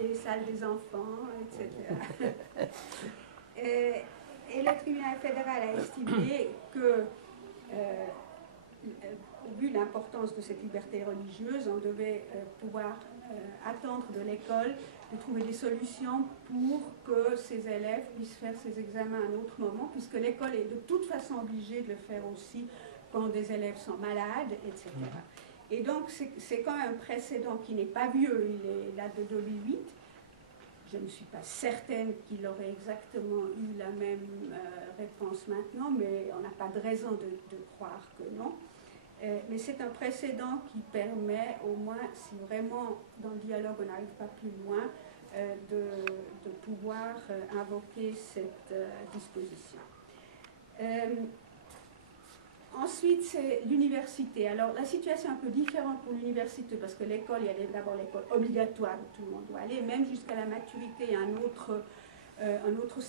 les salles des enfants, etc. Et le tribunal fédéral a estimé que, vu l'importance de cette liberté religieuse, on devait pouvoir attendre de l'école de trouver des solutions pour que ces élèves puissent faire ces examens à un autre moment, puisque l'école est de toute façon obligée de le faire aussi quand des élèves sont malades, etc. Et donc c'est quand même un précédent qui n'est pas vieux, il date de 2008. Je ne suis pas certaine qu'il aurait exactement eu la même réponse maintenant, mais on n'a pas de raison de croire que non. Mais c'est un précédent qui permet, au moins, si vraiment dans le dialogue on n'arrive pas plus loin, de pouvoir invoquer cette disposition. Ensuite, c'est l'université. Alors, la situation est un peu différente pour l'université, parce que l'école, il y a d'abord l'école obligatoire où tout le monde doit aller, même jusqu'à la maturité, il y a un autre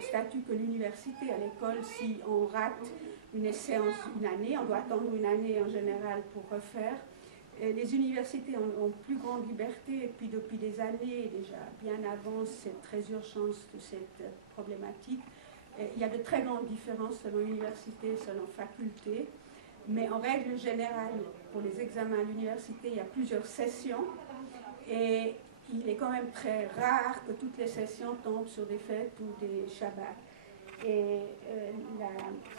statut que l'université. À l'école, si on rate une séance une année, on doit attendre une année en général pour refaire. Les universités ont plus grande liberté, et puis depuis des années, déjà bien avant cette résurgence de cette problématique, il y a de très grandes différences selon université et selon faculté, mais en règle générale, pour les examens à l'université, il y a plusieurs sessions, et il est quand même très rare que toutes les sessions tombent sur des fêtes ou des shabbats. Et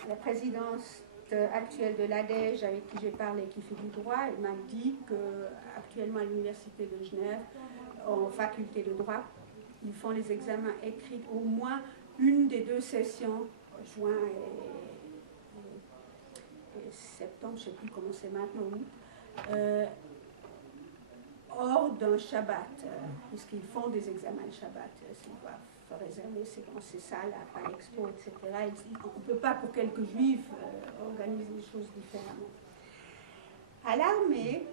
la présidence actuelle de l'ADEJ, avec qui j'ai parlé, qui fait du droit, elle m'a dit qu'actuellement à l'université de Genève, en faculté de droit, ils font les examens écrits au moins une des deux sessions, juin et septembre, je ne sais plus comment c'est maintenant, hors d'un Shabbat, puisqu'ils font des examens de Shabbat, s'ils doivent réserver ces salles à l'expo, etc. On ne peut pas, pour quelques juifs, organiser les choses différemment. À l'armée,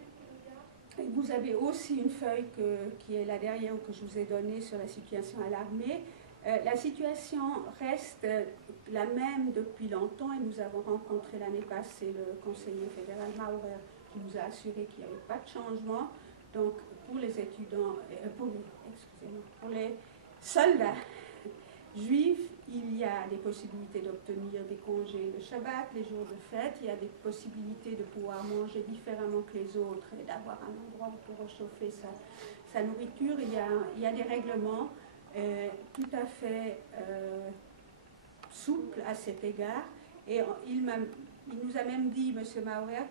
vous avez aussi une feuille qui est là derrière, que je vous ai donnée sur la situation à l'armée. La situation reste la même depuis longtemps, et nous avons rencontré l'année passée le conseiller fédéral Maurer qui nous a assuré qu'il n'y avait pas de changement. Donc pour les étudiants, pour les soldats juifs, il y a des possibilités d'obtenir des congés le Shabbat, les jours de fête, il y a des possibilités de pouvoir manger différemment que les autres et d'avoir un endroit pour réchauffer sa nourriture. Il y a des règlements tout à fait souple à cet égard, et il nous a même dit, M. Maurer,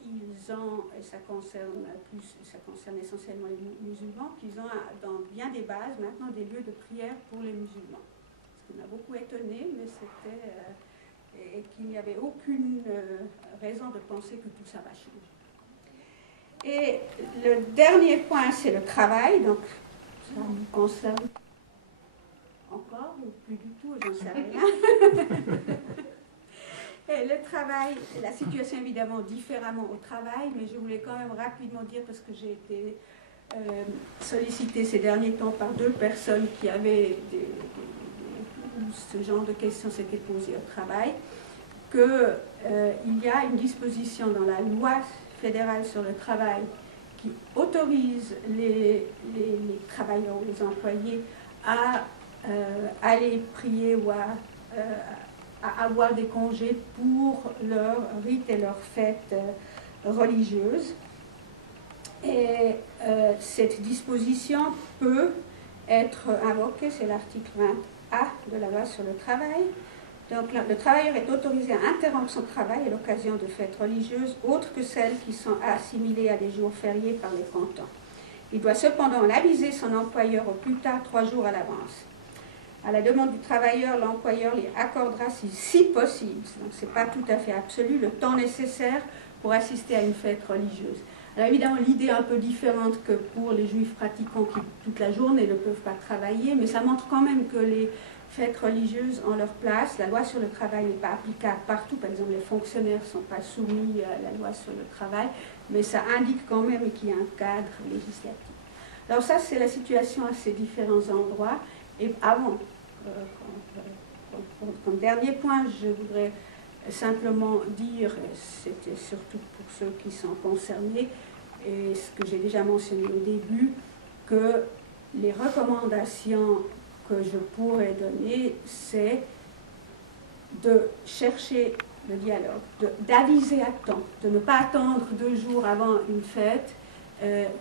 qu'ils ont, et ça concerne essentiellement les musulmans, qu'ils ont dans bien des bases maintenant des lieux de prière pour les musulmans. Ce qui m'a beaucoup étonné, mais c'était et qu'il n'y avait aucune raison de penser que tout ça va changer. Et le dernier point, c'est le travail. Donc ça nous concerne encore, ou plus du tout, j'en sais rien. Et le travail, la situation est évidemment différemment au travail, mais je voulais quand même rapidement dire, parce que j'ai été sollicitée ces derniers temps par deux personnes qui avaient ce genre de questions s'étaient posées au travail, qu'il y a une disposition dans la loi fédérale sur le travail qui autorise les travailleurs ou les employés à aller prier ou à avoir des congés pour leurs rites et leurs fêtes religieuses. Et cette disposition peut être invoquée, c'est l'article 20A de la loi sur le travail. Donc le travailleur est autorisé à interrompre son travail à l'occasion de fêtes religieuses autres que celles qui sont assimilées à des jours fériés par les cantons. Il doit cependant aviser son employeur au plus tard 3 jours à l'avance. À la demande du travailleur, l'employeur lui accordera, si possible, donc ce n'est pas tout à fait absolu, le temps nécessaire pour assister à une fête religieuse. Alors évidemment, l'idée est un peu différente que pour les juifs pratiquants qui toute la journée ne peuvent pas travailler, mais ça montre quand même que les fêtes religieuses ont leur place. La loi sur le travail n'est pas applicable partout. Par exemple, les fonctionnaires ne sont pas soumis à la loi sur le travail, mais ça indique quand même qu'il y a un cadre législatif. Alors ça, c'est la situation à ces différents endroits. Et avant, comme dernier point, je voudrais simplement dire, c'était surtout pour ceux qui sont concernés, et ce que j'ai déjà mentionné au début, que les recommandations que je pourrais donner, c'est de chercher le dialogue, d'aviser à temps, de ne pas attendre 2 jours avant une fête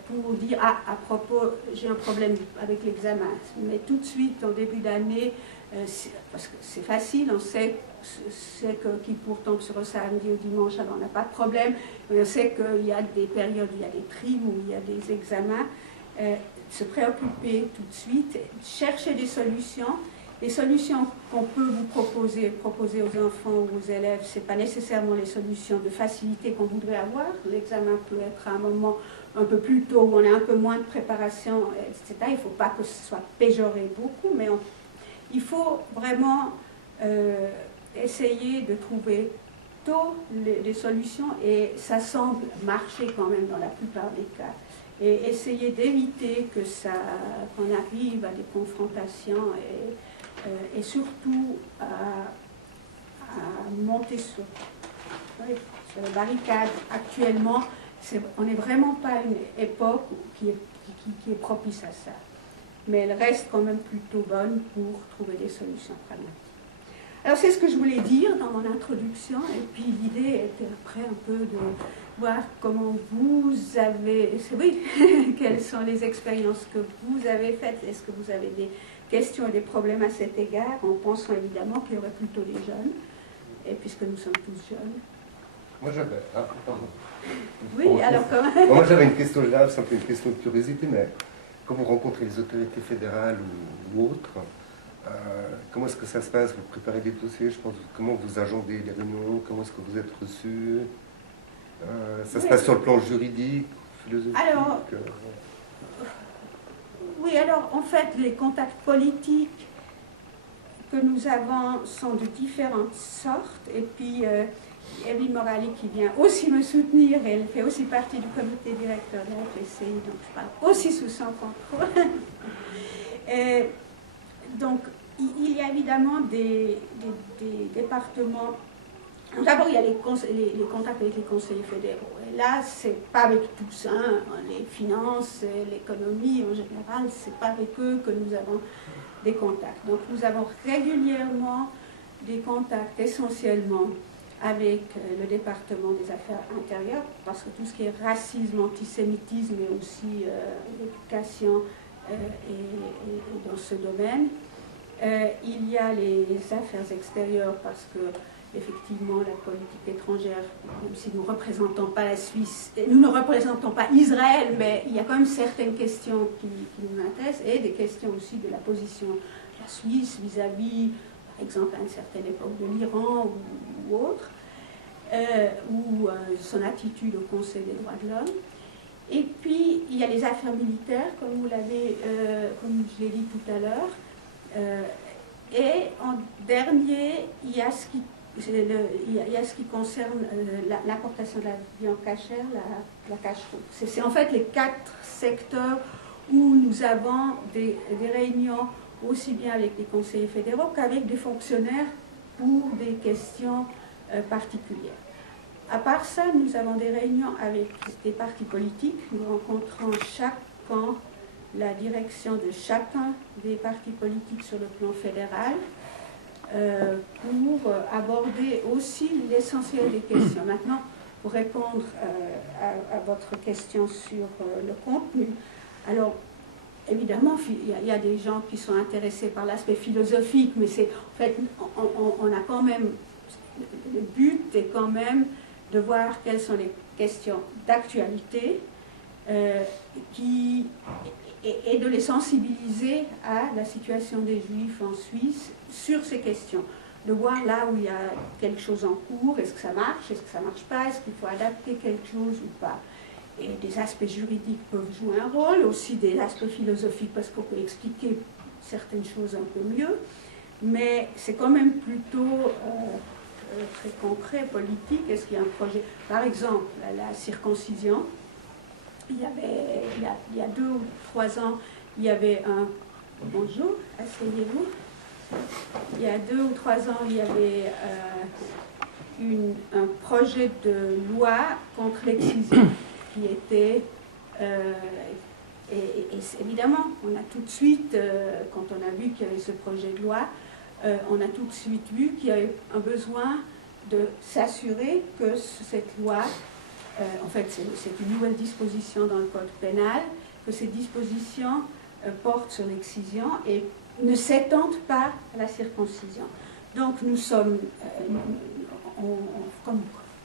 pour dire « Ah, à propos, j'ai un problème avec l'examen ». Mais tout de suite, en début d'année, parce que c'est facile, on sait que qui pourtant sur le samedi ou dimanche, alors on n'a pas de problème, mais on sait qu'il y a des périodes où il y a des trimes, où il y a des examens. Se préoccuper tout de suite, chercher des solutions. Les solutions qu'on peut vous proposer aux enfants ou aux élèves, ce n'est pas nécessairement les solutions de facilité qu'on voudrait avoir. L'examen peut être à un moment un peu plus tôt, où on a un peu moins de préparation, etc. Il ne faut pas que ce soit péjoré beaucoup, mais il faut vraiment essayer de trouver tôt des solutions, et ça semble marcher quand même dans la plupart des cas. Et essayer d'éviter qu'on arrive à des confrontations et surtout à monter sur la barricade. Actuellement, on n'est vraiment pas à une époque qui est propice à ça. Mais elle reste quand même plutôt bonne pour trouver des solutions pragmatiques. Alors c'est ce que je voulais dire dans mon introduction, et puis l'idée était après un peu de voir comment vous avez, oui, quelles sont les expériences que vous avez faites, est-ce que vous avez des questions et des problèmes à cet égard, en pensant évidemment qu'il y aurait plutôt des jeunes, et puisque nous sommes tous jeunes. Moi j'avais, pardon. Oui, alors quand même. Moi j'avais une question générale, c'est un peu une question de curiosité, mais quand vous rencontrez les autorités fédérales ou autres, comment est-ce que ça se passe? Vous préparez des dossiers, je pense, comment vous agendez les réunions, comment est-ce que vous êtes reçus? Ça se passe sur le plan juridique, philosophique? Alors, oui, alors en fait, les contacts politiques que nous avons sont de différentes sortes, et puis Evelyne Morali qui vient aussi me soutenir, elle fait aussi partie du comité directeur de la FSCI, donc je parle aussi sous son contrôle. Donc, il y a évidemment des départements. D'abord, il y a les contacts avec les conseillers fédéraux. Et là, c'est pas avec tous, hein, les finances, l'économie en général, c'est pas avec eux que nous avons des contacts. Donc, nous avons régulièrement des contacts essentiellement avec le département des affaires intérieures, parce que tout ce qui est racisme, antisémitisme et aussi l'éducation est dans ce domaine. Il y a les affaires extérieures, parce que effectivement la politique étrangère, même si nous ne représentons pas la Suisse, nous ne représentons pas Israël, mais il y a quand même certaines questions qui nous intéressent, et des questions aussi de la position de la Suisse vis-à-vis, par exemple, à une certaine époque de l'Iran ou autre, ou son attitude au Conseil des droits de l'homme. Et puis, il y a les affaires militaires, comme comme je l'ai dit tout à l'heure. Et en dernier, il y a ce qui concerne l'importation de la viande cachère, la cache-route. C'est en fait les 4 secteurs où nous avons des réunions aussi bien avec les conseillers fédéraux qu'avec des fonctionnaires pour des questions particulières. À part ça, nous avons des réunions avec des partis politiques. Nous rencontrons chaque camp la direction de chacun des partis politiques sur le plan fédéral pour aborder aussi l'essentiel des questions. Maintenant, pour répondre à votre question sur le contenu, alors évidemment, il y a des gens qui sont intéressés par l'aspect philosophique, mais en fait, on a quand même, le but est quand même de voir quelles sont les questions d'actualité et de les sensibiliser à la situation des Juifs en Suisse sur ces questions. De voir là où il y a quelque chose en cours, est-ce que ça marche, est-ce que ça ne marche pas, est-ce qu'il faut adapter quelque chose ou pas. Et des aspects juridiques peuvent jouer un rôle, aussi des aspects philosophiques, parce qu'on peut expliquer certaines choses un peu mieux, mais c'est quand même plutôt très concret, politique. Est-ce qu'il y a un projet? Par exemple, la circoncision. Il y a 2 ou 3 ans, il y avait un... Bonjour, asseyez-vous. Il y a 2 ou 3 ans, il y avait un projet de loi contre l'excision qui était évidemment, on a tout de suite, quand on a vu qu'il y avait ce projet de loi, on a tout de suite vu qu'il y avait un besoin de s'assurer que cette loi, en fait c'est une nouvelle disposition dans le code pénal, que ces dispositions portent sur l'excision et ne s'étendent pas à la circoncision. Donc nous sommes, comme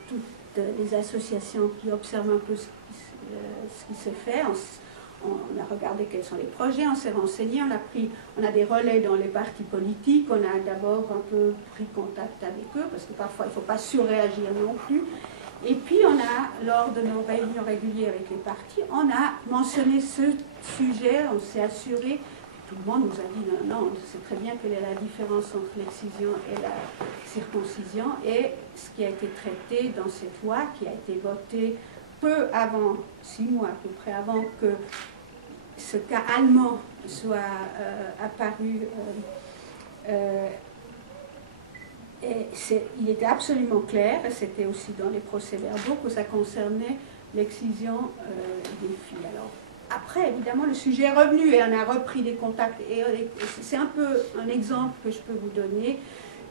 toutes les associations qui observent un peu ce qui se fait, on a regardé quels sont les projets, on s'est renseigné, on a des relais dans les partis politiques, on a d'abord un peu pris contact avec eux, parce que parfois il ne faut pas surréagir non plus. Et puis on a, lors de nos réunions régulières avec les partis, on a mentionné ce sujet, on s'est assuré, tout le monde nous a dit non, c'est très bien quelle est la différence entre l'excision et la circoncision, et ce qui a été traité dans cette loi, qui a été votée peu avant, 6 mois à peu près avant que ce cas allemand soit apparu, il était absolument clair, et c'était aussi dans les procès-verbaux, que ça concernait l'excision des filles. Alors, après, évidemment, le sujet est revenu et on a repris des contacts. Et c'est un peu un exemple que je peux vous donner,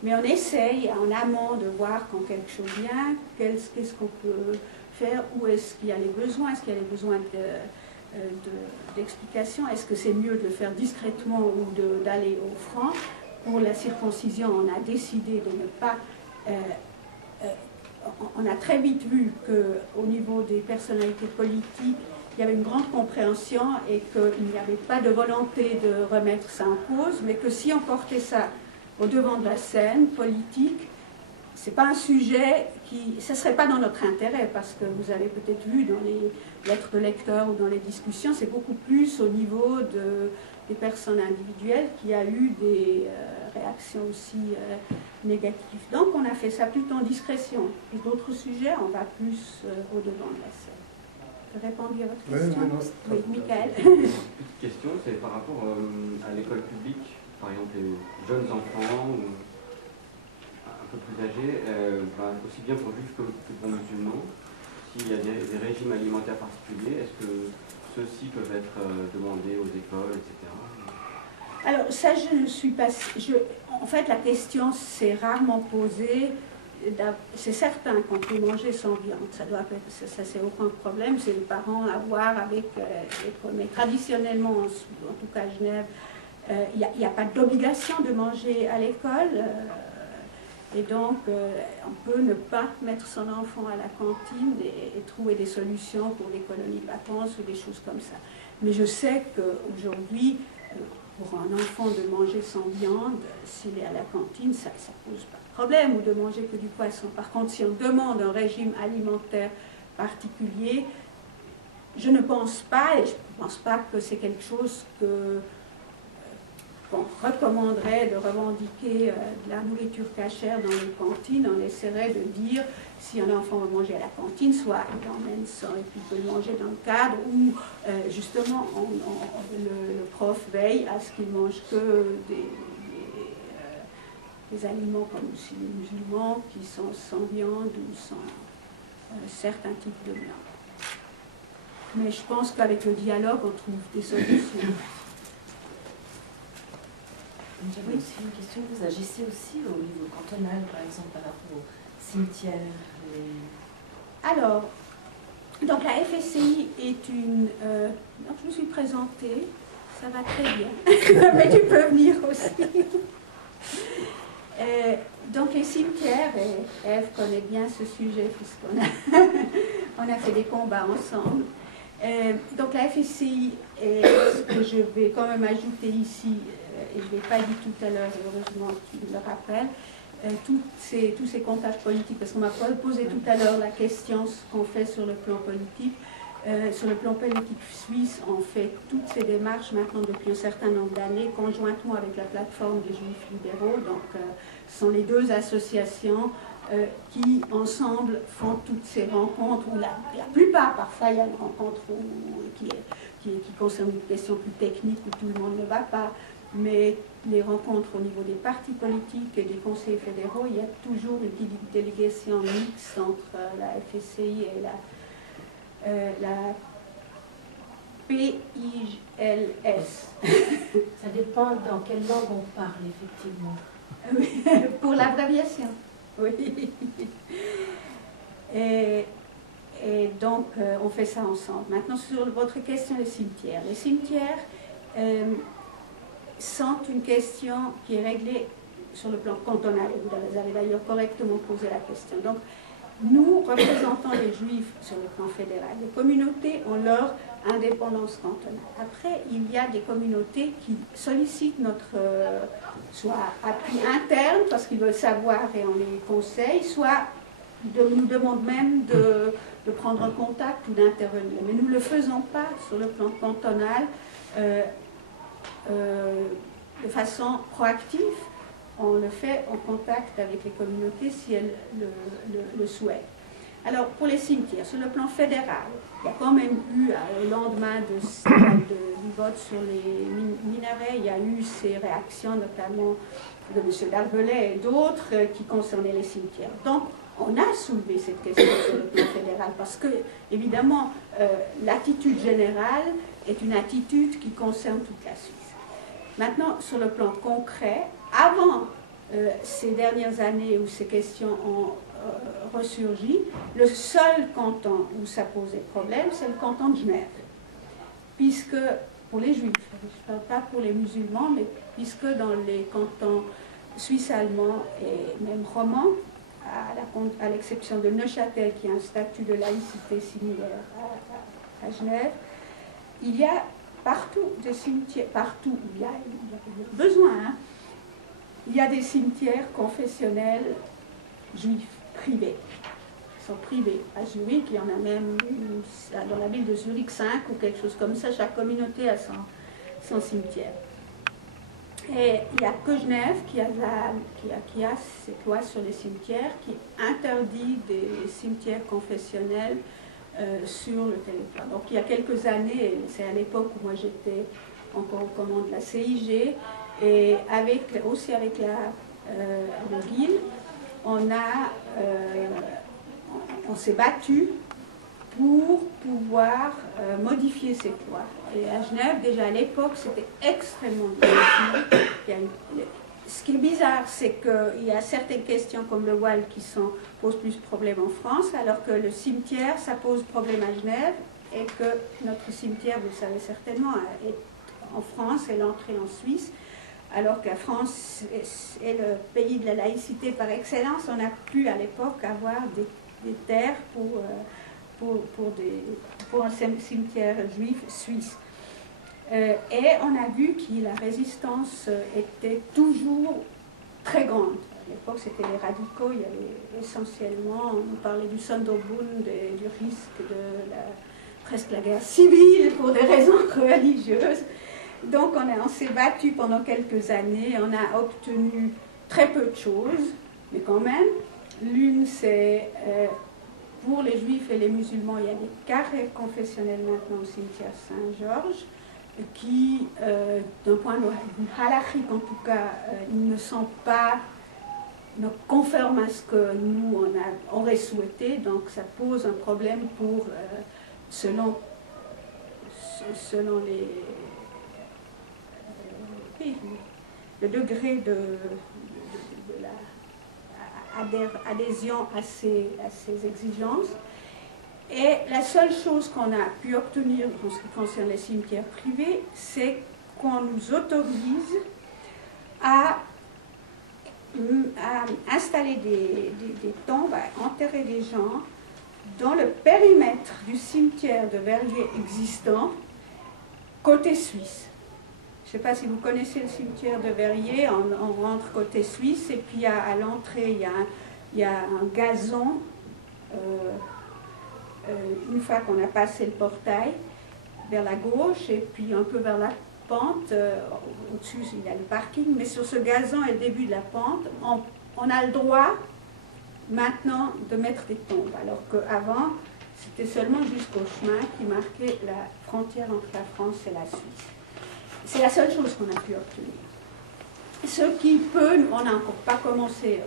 mais on essaye en amont de voir quand quelque chose vient, qu'est-ce qu'on peut faire, où est-ce qu'il y a les besoins, est-ce qu'il y a les besoins d'explications, est-ce que c'est mieux de le faire discrètement ou d'aller au franc. Pour la circoncision, on a décidé de ne pas... on a très vite vu qu'au niveau des personnalités politiques, il y avait une grande compréhension et qu'il n'y avait pas de volonté de remettre ça en cause, mais que si on portait ça au devant de la scène politique, ce n'est pas un sujet ça ne serait pas dans notre intérêt, parce que vous avez peut-être vu dans les lettres de lecteurs ou dans les discussions, c'est beaucoup plus au niveau des personnes individuelles qu'il y a eu des réactions aussi négatives. Donc on a fait ça plutôt en discrétion. Et d'autres sujets, on va plus au devant de la scène. Je réponds à votre question. Oui, Michael. Une petite question, c'est par rapport à l'école publique, par exemple les jeunes enfants ou un peu plus âgés, aussi bien pour juifs que pour musulmans, s'il y a des régimes alimentaires particuliers, est-ce que ceux-ci peuvent être demandés aux écoles, etc. Alors ça, je ne suis pas... en fait, la question s'est rarement posée. C'est certain qu'on peut manger sans viande, ça c'est aucun problème, c'est les parents à voir avec les premiers. Traditionnellement, en tout cas à Genève, il n'y a pas d'obligation de manger à l'école, et donc on peut ne pas mettre son enfant à la cantine et trouver des solutions pour des colonies de vacances ou des choses comme ça. Mais je sais qu'aujourd'hui, pour un enfant de manger sans viande, s'il est à la cantine, ça ne pose pas de problème, ou de manger que du poisson. Par contre, si on demande un régime alimentaire particulier, je ne pense pas, et je ne pense pas que c'est quelque chose qu'on recommanderait de revendiquer de la nourriture cachère dans les cantines. On essaierait de dire, si un enfant veut manger à la cantine, soit il emmène ça et puis il peut le manger dans le cadre, ou justement le prof veille à ce qu'il mange que des aliments comme aussi les musulmans qui sont sans viande ou sans certains types de viande. Mais je pense qu'avec le dialogue, on trouve des solutions. J'avais aussi une question. Vous agissez aussi au niveau cantonal, par exemple, par rapport aux cimetières Alors, donc la FSCI est une... donc je me suis présentée, ça va très bien, mais tu peux venir aussi. Donc les cimetières, et Ève connaît bien ce sujet puisqu'on on a fait des combats ensemble. Donc la FSCI, et ce que je vais quand même ajouter ici, et je ne l'ai pas dit tout à l'heure, heureusement tu me le rappelles, tous ces contacts politiques, parce qu'on m'a posé tout à l'heure la question, ce qu'on fait sur le plan politique. Sur le plan politique suisse, on fait toutes ces démarches maintenant depuis un certain nombre d'années, conjointement avec la plateforme des Juifs libéraux. Donc, ce sont les deux associations qui, ensemble, font toutes ces rencontres. La plupart, parfois, il y a une rencontre qui concerne une question plus technique où tout le monde ne va pas. Mais les rencontres au niveau des partis politiques et des conseils fédéraux, il y a toujours une délégation mixte entre la FSCI et P-I-L-S. Ça dépend dans quelle langue on parle, effectivement. Pour l'abréviation, oui. Et donc, on fait ça ensemble. Maintenant, sur votre question, les cimetières. Les cimetières sont une question qui est réglée sur le plan cantonal. Vous avez d'ailleurs correctement posé la question. Donc, nous représentons les Juifs sur le plan fédéral. Les communautés ont leur indépendance cantonale. Après, il y a des communautés qui sollicitent notre soit appui interne parce qu'ils veulent savoir et on les conseille, soit nous demandent même de prendre un contact ou d'intervenir. Mais nous ne le faisons pas sur le plan cantonal de façon proactive. On le fait en contact avec les communautés si elles le souhaitent. Alors, pour les cimetières, sur le plan fédéral, il y a quand même eu, au lendemain du vote sur les minarets, il y a eu ces réactions, notamment de M. Darvelet et d'autres, qui concernaient les cimetières. Donc, on a soulevé cette question sur le plan fédéral parce que, évidemment, l'attitude générale est une attitude qui concerne toute la Suisse. Maintenant, sur le plan concret, avant ces dernières années où ces questions ont ressurgi, le seul canton où ça posait problème, c'est le canton de Genève. Puisque, pour les Juifs, je ne parle pas pour les musulmans, mais puisque dans les cantons suisses allemands et même romans, à l'exception de Neuchâtel, qui a un statut de laïcité similaire à Genève, il y a partout des cimetières, partout où il y a besoin, hein, il y a des cimetières confessionnels juifs privés. Ils sont privés. À Zurich, il y en a même, dans la ville de Zurich, 5 ou quelque chose comme ça. Chaque communauté a son cimetière. Et il n'y a que Genève qui a cette loi sur les cimetières qui interdit des cimetières confessionnels sur le territoire. Donc il y a quelques années, c'est à l'époque où moi j'étais encore aux commandes de la CIG, et aussi avec le GIL, on s'est battu pour pouvoir modifier cette loi. Et à Genève, déjà à l'époque, c'était extrêmement difficile. Ce qui est bizarre, c'est qu'il y a certaines questions comme le voile qui posent plus de problèmes en France, alors que le cimetière, ça pose problème à Genève, et que notre cimetière, vous le savez certainement, est en France et l'entrée en Suisse, alors que la France est le pays de la laïcité par excellence. On a pu à l'époque avoir des terres pour un cimetière juif suisse. Et on a vu que la résistance était toujours très grande. À l'époque, c'était les radicaux, il y avait essentiellement, on parlait du Sonderbund, du risque de presque la guerre civile pour des raisons religieuses. Donc on s'est battu pendant quelques années, on a obtenu très peu de choses, mais quand même, l'une c'est pour les juifs et les musulmans, il y a des carrés confessionnels maintenant au cimetière Saint-Georges, qui, d'un point de vue halachique en tout cas, ne conforment à ce que nous on aurait souhaité, donc ça pose un problème pour, selon le degré de adhésion à ces exigences. Et la seule chose qu'on a pu obtenir en ce qui concerne les cimetières privés, c'est qu'on nous autorise à installer des tombes, à enterrer des gens dans le périmètre du cimetière de Verrier existant, côté suisse. Je ne sais pas si vous connaissez le cimetière de Verrier, on rentre côté suisse, et puis à l'entrée, il y a un gazon. Une fois qu'on a passé le portail, vers la gauche, et puis un peu vers la pente, au-dessus il y a le parking, mais sur ce gazon et le début de la pente, on a le droit maintenant de mettre des tombes, alors qu'avant, c'était seulement jusqu'au chemin qui marquait la frontière entre la France et la Suisse. C'est la seule chose qu'on a pu obtenir. Ce qui peut, on n'a encore pas commencé,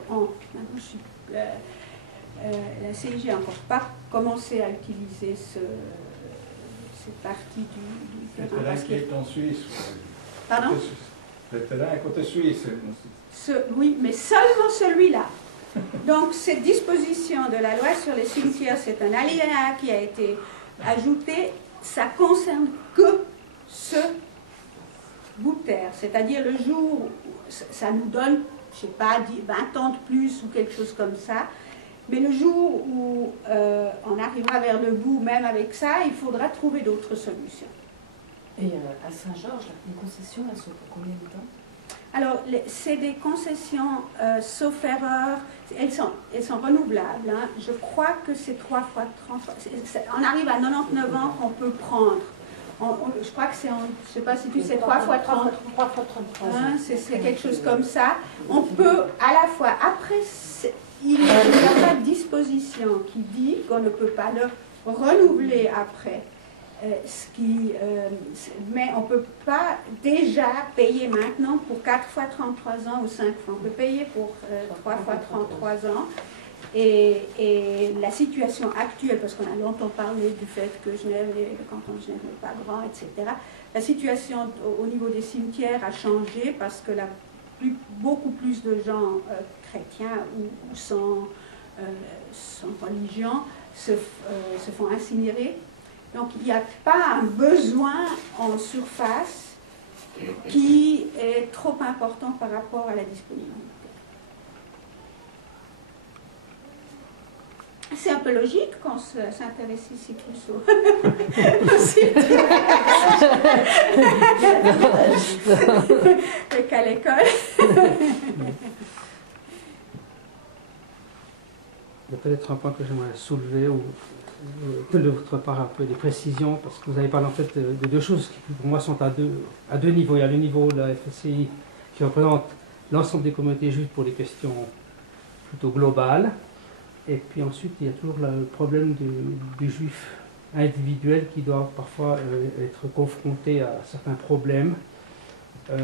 la CIG n'a encore pas commencé à utiliser cette partie du Le terrain. terrain Parce qui est en Suisse. Pardon? Le terrain côté suisse. Oui, mais seulement celui-là. Donc, cette disposition de la loi sur les cimetières, c'est un alinéa qui a été ajouté. Ça concerne que ce bout de terre. C'est-à-dire le jour où ça nous donne, je ne sais pas, 20 ans de plus ou quelque chose comme ça. Mais le jour où on arrivera vers le bout, même avec ça, il faudra trouver d'autres solutions. Et à Saint-Georges, les concessions, elles sont pour combien de temps? Alors, c'est des concessions, sauf erreur, elles sont renouvelables. Hein. Je crois que c'est 3 fois 30. On arrive à 99 ans qu'on peut prendre. Je crois que c'est, je ne sais pas si tu sais, 3 fois 30. 3 fois 33 ans. Hein, c'est quelque chose comme ça. On peut à la fois, après, il n'y a pas de disposition qui dit qu'on ne peut pas le renouveler après. Mais on ne peut pas déjà payer maintenant pour 4 fois 33 ans ou 5 fois. On peut payer pour 3 fois 33 ans. Et la situation actuelle, parce qu'on a longtemps parlé du fait que Genève, le canton de Genève n'est pas grand, etc. La situation au niveau des cimetières a changé parce que beaucoup plus de gens chrétiens ou sans religion se font incinérer. Donc il n'y a pas un besoin en surface qui est trop important par rapport à la disponibilité. C'est un peu logique qu'on s'intéresse ici tous qu'à l'école. Il y a peut-être un point que j'aimerais soulever ou de votre part un peu des précisions, parce que vous avez parlé en fait de deux choses qui pour moi sont à deux niveaux. Il y a le niveau de la FSCI qui représente l'ensemble des communautés juives pour des questions plutôt globales, et puis ensuite il y a toujours le problème du juif individuel qui doit parfois être confronté à certains problèmes. Et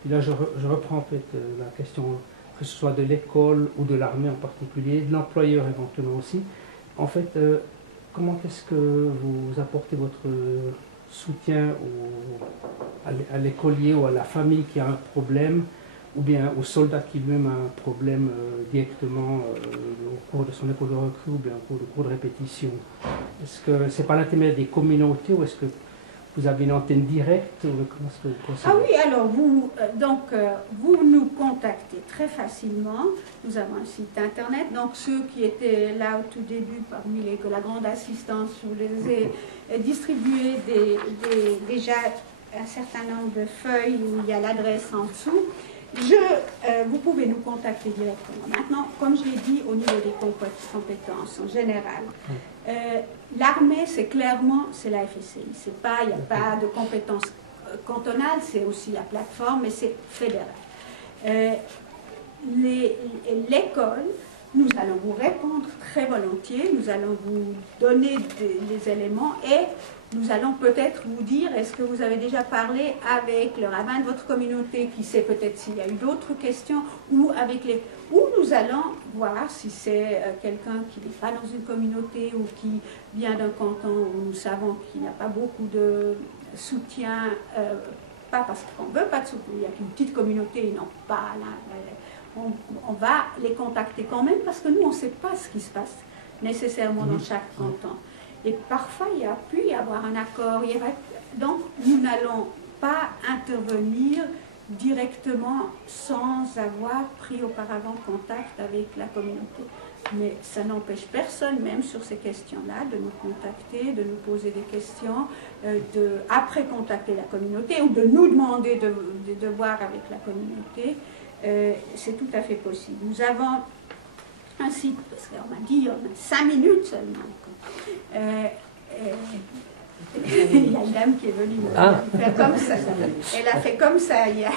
puis là je reprends en fait la question, que ce soit de l'école ou de l'armée en particulier, de l'employeur éventuellement aussi. En fait, comment est-ce que vous apportez votre soutien à l'écolier ou à la famille qui a un problème, ou bien au soldat qui lui-même a un problème directement au cours de son école de recrue ou bien au cours de répétition? Est-ce que c'est par l'intermédiaire des communautés ou est-ce que vous avez une antenne directe ou comment est-ce que vous procédez? Ah oui, alors vous nous contactez très facilement. Nous avons un site internet. Donc ceux qui étaient là au tout début, parmi la grande assistance, je vous les ai distribué déjà un certain nombre de feuilles où il y a l'adresse en dessous. Vous pouvez nous contacter directement. Maintenant, comme je l'ai dit, au niveau des compétences en général, l'armée, c'est la FSCI. Il n'y a pas de compétences cantonales, c'est aussi la plateforme, mais c'est fédéral. L'école, nous allons vous répondre très volontiers, nous allons vous donner les éléments et nous allons peut-être vous dire, est-ce que vous avez déjà parlé avec le rabbin de votre communauté qui sait peut-être s'il y a eu d'autres questions, ou nous allons voir si c'est quelqu'un qui n'est pas dans une communauté ou qui vient d'un canton où nous savons qu'il n'y a pas beaucoup de soutien, pas parce qu'on ne veut pas de soutien, il n'y a qu'une petite communauté, ils n'ont pas on va les contacter quand même parce que nous, on ne sait pas ce qui se passe nécessairement dans chaque canton. Et parfois, il y a pu y avoir un accord. Donc, nous n'allons pas intervenir directement sans avoir pris auparavant contact avec la communauté. Mais ça n'empêche personne, même sur ces questions-là, de nous contacter, de nous poser des questions, après contacter la communauté ou de nous demander de voir avec la communauté. C'est tout à fait possible. Nous avons un site, parce qu'on m'a dit, on a 5 minutes seulement. Il y a une dame qui est venue faire comme ça. Elle a fait comme ça hier.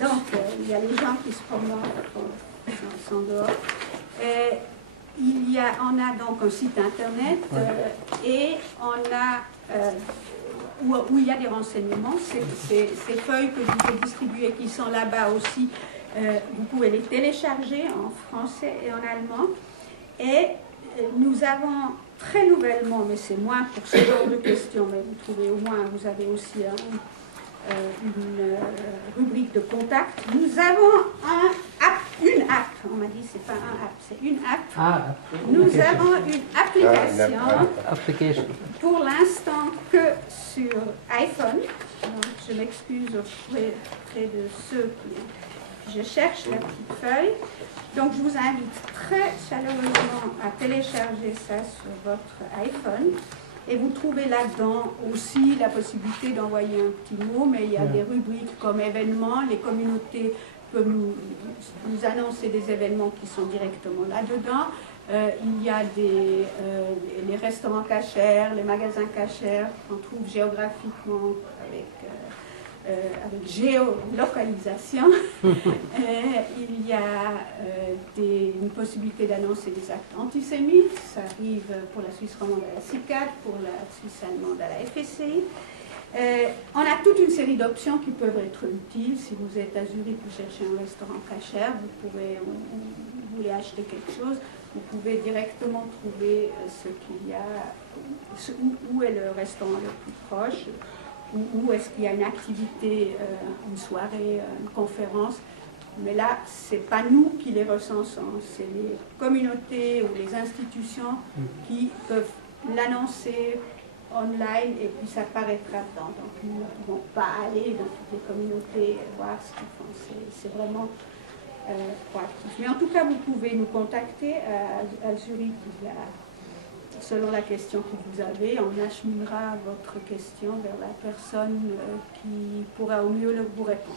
Donc, il y a les gens qui se promènent en dehors. On a donc un site internet et on a où il y a des renseignements. Ces feuilles que je vous ai distribuées qui sont là-bas aussi, vous pouvez les télécharger en français et en allemand. Et nous avons très nouvellement, mais c'est moins pour ce genre de questions, mais vous trouvez au moins, vous avez aussi une rubrique de contact. Nous avons une app, on m'a dit c'est pas un app, c'est une app. Ah, Nous avons une application. pour l'instant que sur iPhone. Donc, je m'excuse auprès de ceux qui... Je cherche la petite feuille. Donc je vous invite très chaleureusement à télécharger ça sur votre iPhone. Et vous trouvez là-dedans aussi la possibilité d'envoyer un petit mot, mais il y a des rubriques comme événements. Les communautés peuvent nous annoncer des événements qui sont directement là-dedans. Il y a les restaurants cachers, les magasins cachers qu'on trouve géographiquement avec géolocalisation. Il y a une possibilité d'annoncer des actes antisémites. Ça arrive pour la Suisse romande à la CICAD, pour la Suisse allemande à la FSCI. On a toute une série d'options qui peuvent être utiles. Si vous êtes à Zurich, vous cherchez un restaurant cachère, vous voulez acheter quelque chose, vous pouvez directement trouver ce qu'il y a, où est le restaurant le plus proche, où est-ce qu'il y a une activité, une soirée, une conférence. Mais là, ce n'est pas nous qui les recensons, c'est les communautés ou les institutions qui peuvent l'annoncer online et puis ça paraîtra dedans. Donc nous ne pouvons pas aller dans toutes les communautés et voir ce qu'ils font. C'est vraiment proactif. Mais en tout cas, vous pouvez nous contacter à Zurich. Selon la question que vous avez, on acheminera votre question vers la personne qui pourra au mieux vous répondre.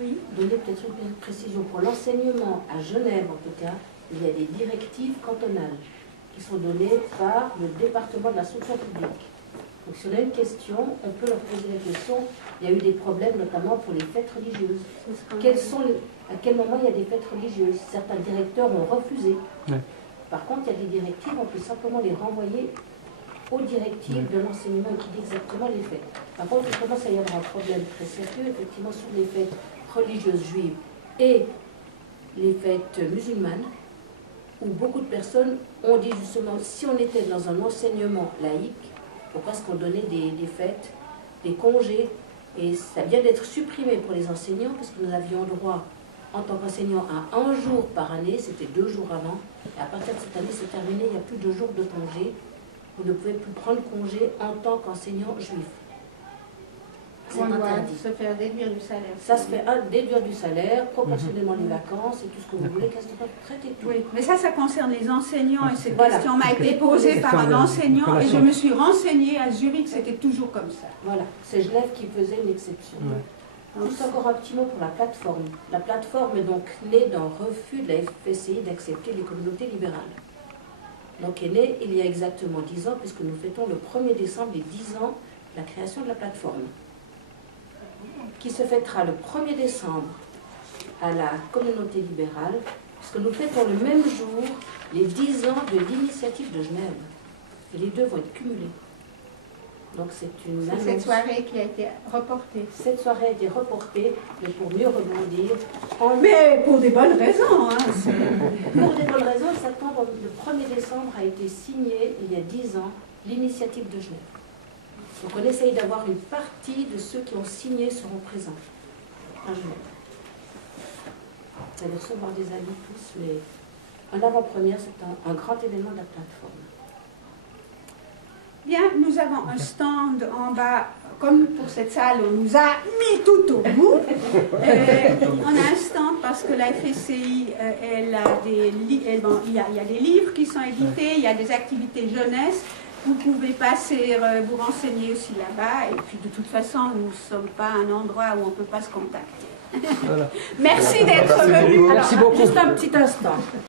Oui. Donner peut-être une précision. Pour l'enseignement à Genève, en tout cas, il y a des directives cantonales qui sont données par le département de l'instruction publique. Donc si on a une question, on peut leur poser la question. Il y a eu des problèmes notamment pour les fêtes religieuses. À quel moment il y a des fêtes religieuses? Certains directeurs ont refusé. Ouais. Par contre, il y a des directives, on peut simplement les renvoyer aux directives de l'enseignement qui dit exactement les fêtes. Par contre, il commence à y avoir un problème très sérieux, effectivement, sur les fêtes religieuses juives et les fêtes musulmanes, où beaucoup de personnes ont dit justement, si on était dans un enseignement laïque, pourquoi est-ce qu'on donnait des fêtes, des congés, et ça vient d'être supprimé pour les enseignants, parce que nous avions droit, en tant qu'enseignant, à 1 jour par année, c'était 2 jours avant, et à partir de cette année, c'est terminé, il n'y a plus de jours de congé, vous ne pouvez plus prendre congé en tant qu'enseignant juif. C'est interdit. Se faire déduire du salaire. Ça se fait déduire du salaire, proportionnellement les vacances et tout ce que vous voulez, qu'est-ce que vous traitez tout. Oui, mais ça concerne les enseignants et cette question m'a été posée par un enseignant et je me suis renseignée à Zurich, c'était toujours comme ça. Voilà, c'est Genève qui faisait une exception. Juste encore un petit mot pour la plateforme. La plateforme est donc née d'un refus de la FSCI d'accepter les communautés libérales. Donc elle est née il y a exactement 10 ans, puisque nous fêtons le 1er décembre les 10 ans de la création de la plateforme, qui se fêtera le 1er décembre à la communauté libérale, puisque nous fêtons le même jour les 10 ans de l'initiative de Genève. Et les deux vont être cumulés. Donc c'est une annonce. Cette soirée qui a été reportée. Cette soirée a été reportée, mais pour mieux rebondir. Mais pour des bonnes raisons. Hein, pour des bonnes raisons, le 1er décembre a été signé, il y a 10 ans, l'initiative de Genève. Donc on essaye d'avoir une partie de ceux qui ont signé seront présents à Genève. Vous allez recevoir des amis tous, mais en avant-première, c'est un grand événement de la plateforme. Bien, nous avons un stand en bas, comme pour cette salle, on nous a mis tout au bout. On a un stand parce que la FSCI, il y a des livres qui sont édités, il y a des activités jeunesse. Vous pouvez passer, vous renseigner aussi là-bas. Et puis de toute façon, nous ne sommes pas un endroit où on ne peut pas se contacter. Voilà. Merci d'être venu. Merci beaucoup. Juste un petit instant.